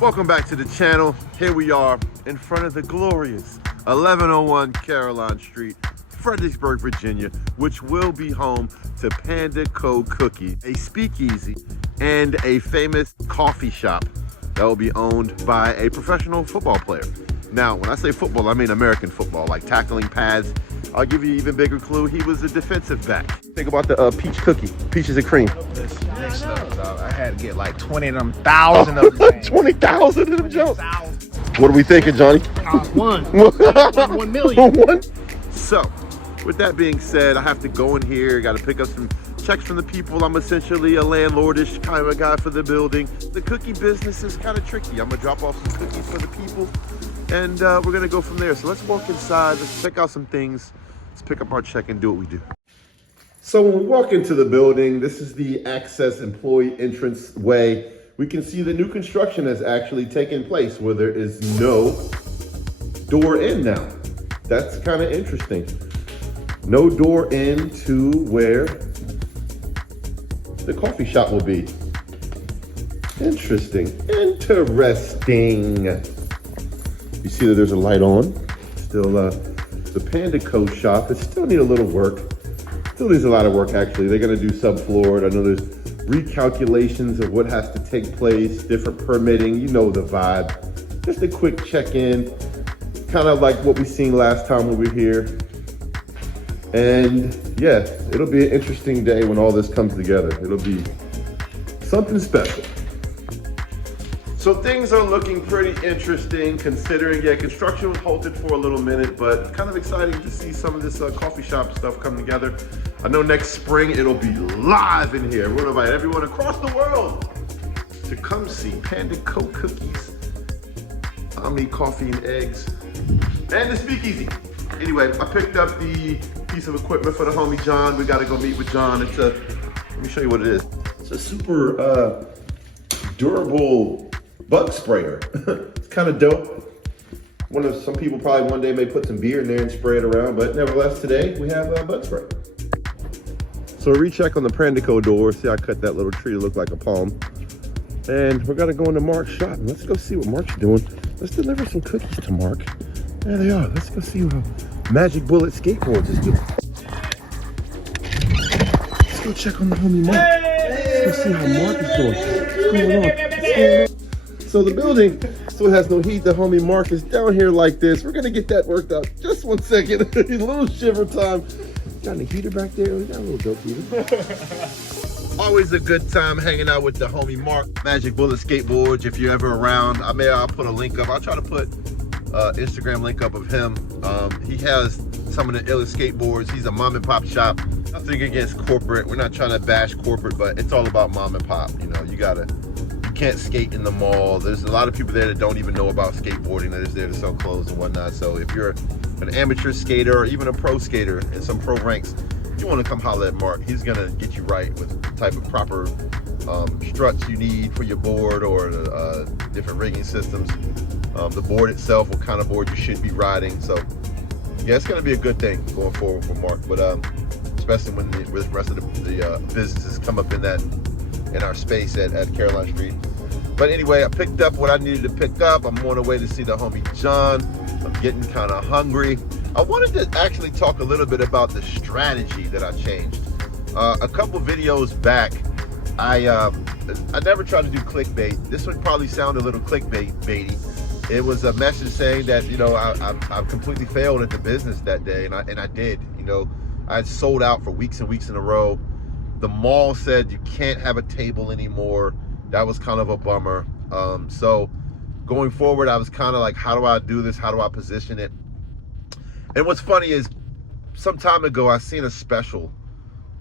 Welcome back to the channel. Here we are in front of the glorious 1101 Caroline Street, Fredericksburg, Virginia, which will be home to Panda Co Cookies, a speakeasy and a famous coffee shop that will be owned by a professional football player. Now, when I say football, I mean American football, like tackling pads. I'll give you an even bigger clue. He was a defensive back. Think about the peach cookie, peaches and cream. I had to get like 20 of them, 1,000 of them. 20,000 of them jokes. What are we thinking, Johnny? One. 1 million. One. So, with that being said, I have to go in here. Got to pick up some checks from the people. I'm essentially a landlordish kind of a guy for the building. The cookie business is kind of tricky. I'm gonna drop off some cookies for the people, and we're gonna go from there. So let's walk inside. Let's check out some things. Let's pick up our check and do what we do. So when we walk into the building, this is the access employee entrance way. We can see the new construction has actually taken place where there is no door in now. That's kind of interesting. No door in to where the coffee shop will be. Interesting. You see that there's a light on. Still, the Panda Co shop, it still needs a little work. Still needs a lot of work, actually. They're gonna do subfloor. I know there's recalculations of what has to take place, different permitting, you know the vibe. Just a quick check-in, kind of like what we seen last time we were here. And yeah, it'll be an interesting day when all this comes together. It'll be something special. So things are looking pretty interesting considering, yeah, construction was halted for a little minute, but kind of exciting to see some of this coffee shop stuff come together. I know next spring it'll be live in here. We're gonna invite everyone across the world to come see Panda Co Cookies, Omni Coffee and Eggs, and the speakeasy. Anyway, I picked up the piece of equipment for the homie John. We gotta go meet with John. It's a, let me show you what it is. It's a super durable bug sprayer. It's kind of dope. Some people probably one day may put some beer in there and spray it around, but nevertheless today we have a bug spray. So a recheck on the Panda Co door. See, I cut that little tree to look like a palm. And we're gonna go into Mark's shop and let's go see what Mark's doing. Let's deliver some cookies to Mark. There they are. Let's go see what Magic Bullet Skateboards is doing. Let's go check on the homie Mark. Let's go see how Mark is doing. What's going on? So the building still has no heat. The homie Mark is down here like this. We're gonna get that worked out. Just 1 second. A little shiver time. Got any heater back there? We got a little dope heater. Always a good time hanging out with the homie Mark. Magic Bullet Skateboards. If you're ever around, I'll put a link up. I'll try to put Instagram link up of him. He has some of the illest skateboards. He's a mom and pop shop. Nothing against corporate. We're not trying to bash corporate, but it's all about mom and pop. You know, you can't skate in the mall. There's a lot of people there that don't even know about skateboarding, that is there to sell clothes and whatnot. So if you're an amateur skater or even a pro skater in some pro ranks, you want to come holler at Mark. He's gonna get you right with the type of proper struts you need for your board or different rigging systems. The board itself, what kind of board you should be riding. So yeah, it's gonna be a good thing going forward for Mark. But especially when the rest of the businesses come up in our space at Caroline Street. But anyway, I picked up what I needed to pick up. I'm on the way to see the homie John. I'm getting kind of hungry. I wanted to actually talk a little bit about the strategy that I changed. A couple videos back, I never tried to do clickbait. This one probably sounded a little clickbaity. It was a message saying that, you know, I completely failed at the business that day, and I did. You know, I had sold out for weeks and weeks in a row. The mall said you can't have a table anymore. That was kind of a bummer. So going forward, I was kind of like, how do I do this? How do I position it? And what's funny is, some time ago, I seen a special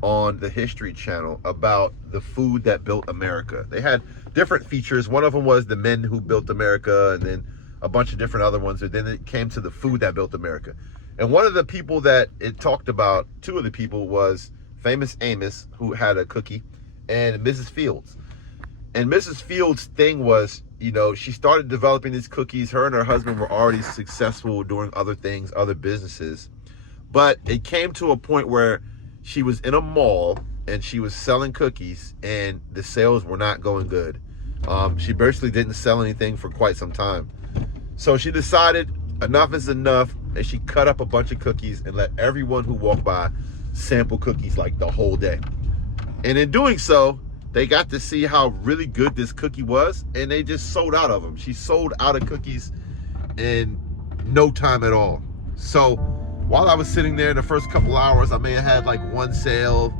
on the History Channel about the food that built America. They had different features. One of them was the men who built America, and then a bunch of different other ones. And then it came to the food that built America. And one of the people that it talked about, two of the people, was Famous Amos, who had a cookie, and Mrs. Fields. And Mrs. Fields' thing was, you know, she started developing these cookies. Her and her husband were already successful doing other things, other businesses. But it came to a point where she was in a mall and she was selling cookies and the sales were not going good. She basically didn't sell anything for quite some time. So she decided enough is enough, and she cut up a bunch of cookies and let everyone who walked by sample cookies like the whole day. And in doing so, they got to see how really good this cookie was, and they just sold out of them. She sold out of cookies in no time at all. So while I was sitting there in the first couple hours, I may have had like 1 sale,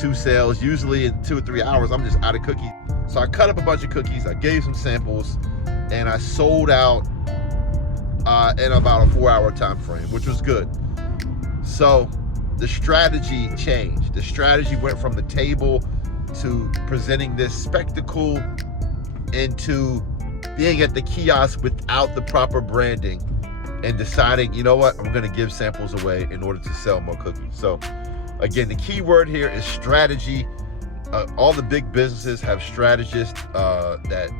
2 sales. Usually in 2 or 3 hours, I'm just out of cookies. So I cut up a bunch of cookies, I gave some samples, and I sold out in about a 4-hour time frame, which was good. So the strategy changed. The strategy went from the table to presenting this spectacle into being at the kiosk without the proper branding and deciding, you know what, I'm gonna give samples away in order to sell more cookies. So again, the key word here is strategy. All the big businesses have strategists that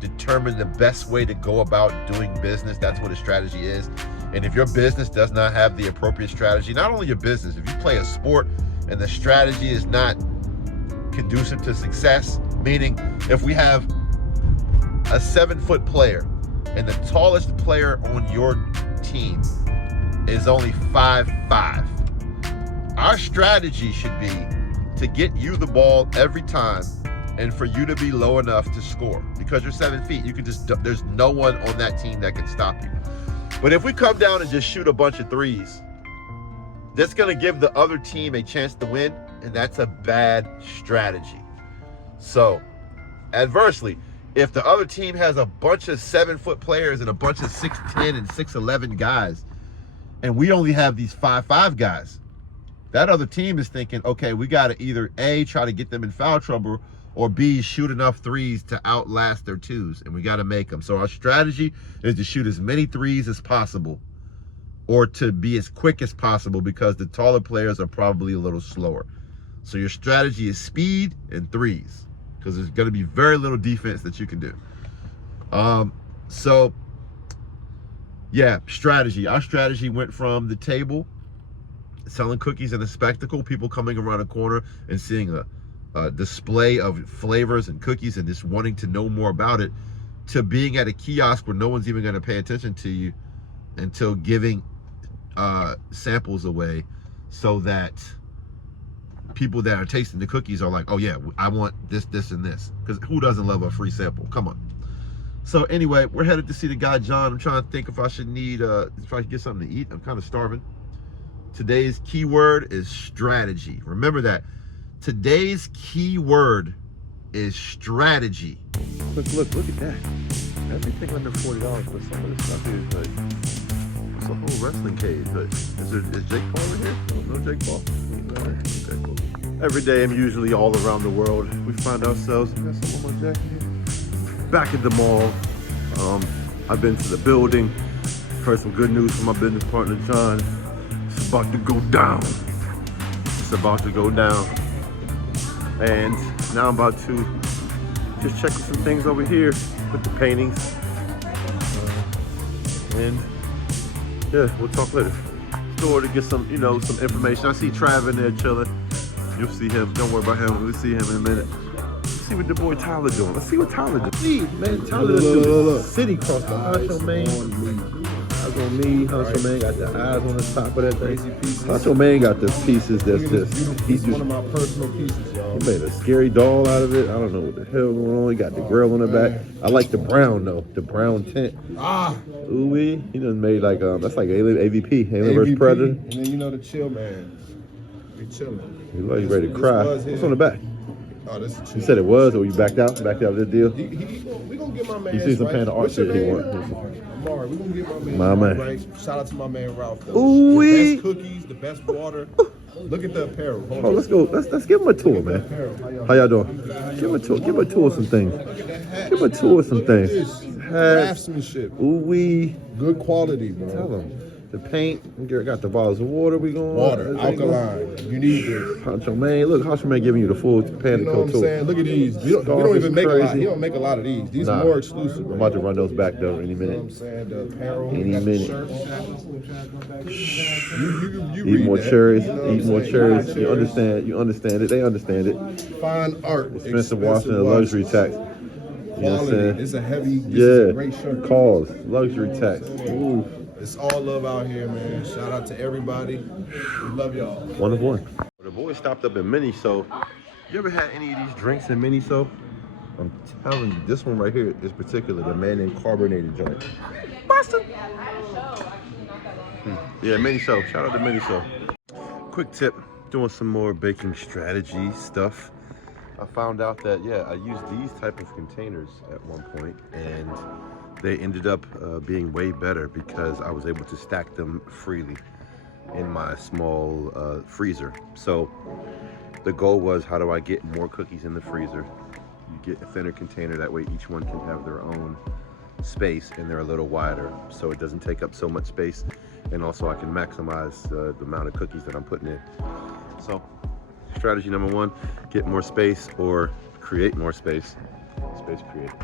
determine the best way to go about doing business. That's what a strategy is. And if your business does not have the appropriate strategy, not only your business, if you play a sport and the strategy is not conducive to success, meaning if we have a 7-foot player and the tallest player on your team is only 5'5", our strategy should be to get you the ball every time and for you to be low enough to score. Because you're 7 feet, you can just, there's no one on that team that can stop you. But if we come down and just shoot a bunch of threes, that's gonna give the other team a chance to win, and that's a bad strategy. So, adversely, if the other team has a bunch of 7-foot players and a bunch of 6'10" and 6'11" guys, and we only have these 5'5" guys, that other team is thinking, okay, we gotta either A, try to get them in foul trouble, or B, shoot enough threes to outlast their twos, and we gotta make them. So our strategy is to shoot as many threes as possible, or to be as quick as possible, because the taller players are probably a little slower. So your strategy is speed and threes, because there's gonna be very little defense that you can do. So yeah, strategy. Our strategy went from the table, selling cookies in a spectacle, people coming around a corner and seeing a display of flavors and cookies and just wanting to know more about it, to being at a kiosk where no one's even gonna pay attention to you until giving samples away, so that people that are tasting the cookies are like, oh yeah, I want this, this, and this. Because who doesn't love a free sample? Come on. So anyway, we're headed to see the guy, John. I'm trying to think if I should need, if I could get something to eat. I'm kind of starving. Today's keyword is strategy. Remember that. Today's keyword is strategy. Look at that. Everything under $40, but some of this stuff is like, it's a whole wrestling cage. Like, is Jake Paul in here? No Jake Paul? Okay, cool. Every day I'm usually all around the world. We find ourselves, I got some on my jacket here, back at the mall. I've been to the building, heard some good news from my business partner, John. It's about to go down. It's about to go down. And now I'm about to just check some things over here with the paintings. And yeah, we'll talk later. Store to get some, you know, some information. I see Trav in there chilling. You'll see him. Don't worry about him. We'll see him in a minute. Let's see what the boy Tyler doing. Let's see what Tyler doing. See, man, Tyler doing city cross the Honcho Man. Eyes on me. Honcho Man got the eyes on the top of that thing. Honcho Man got the pieces that's just. He's one of my personal pieces, y'all. He made a scary doll out of it. I don't know what the hell going on. He got the grill on the back. I like the brown though. The brown tint. Ooh wee. He done made like that's like AVP, Alien vs Predator. And then you know the chill man. We chilling. He like ready to cry. What's on the back? Oh, this is chill. You said it was, or you backed out? Backed out of this deal? We gonna get my man. You see some Panda Arts shit he want. Amari, we gonna get my man. Right. Shout out to my man Ralph. Though. Ooh wee. The best cookies, the best water. Look at the apparel. Oh, let's go. Let's give him a tour, man. How y'all doing? Give him a tour. Give him a tour of some things. Give him a tour of some things. Craftsmanship. Ooh wee. Good quality, bro. Tell them. The paint. We got the bottles of water. We going. Water, alkaline. You need this. Honcho Man. Look, Honcho Man giving you the full Panda You know Co what I'm tour. saying? Look at these. We don't even make a lot. He don't make a lot of these. These are more exclusive. I'm about to run those back though any minute. You know what I'm saying? The apparel. Any minute. You Eat more that. cherries. You know what Eat I'm more saying? cherries. You understand. You understand it. They understand it. Fine art. Expensive Washington luxury tax. Quality. It's a heavy. This is a great shirt. Cause luxury tax. Ooh. It's all love out here, man. Shout out to everybody. We love y'all. One of one. The boys stopped up in Miniso. You ever had any of these drinks in Miniso? I'm telling you, this one right here is particular, the man carbonated joint. Boston. Yeah, Miniso. Shout out to Miniso. Quick tip, doing some more baking strategy stuff. I found out that, I used these type of containers at one point, and they ended up being way better because I was able to stack them freely in my small freezer. So the goal was, how do I get more cookies in the freezer? You get a thinner container, that way each one can have their own space and they're a little wider, so it doesn't take up so much space, and also I can maximize the amount of cookies that I'm putting in. So strategy number one, get more space or create more space. Space created.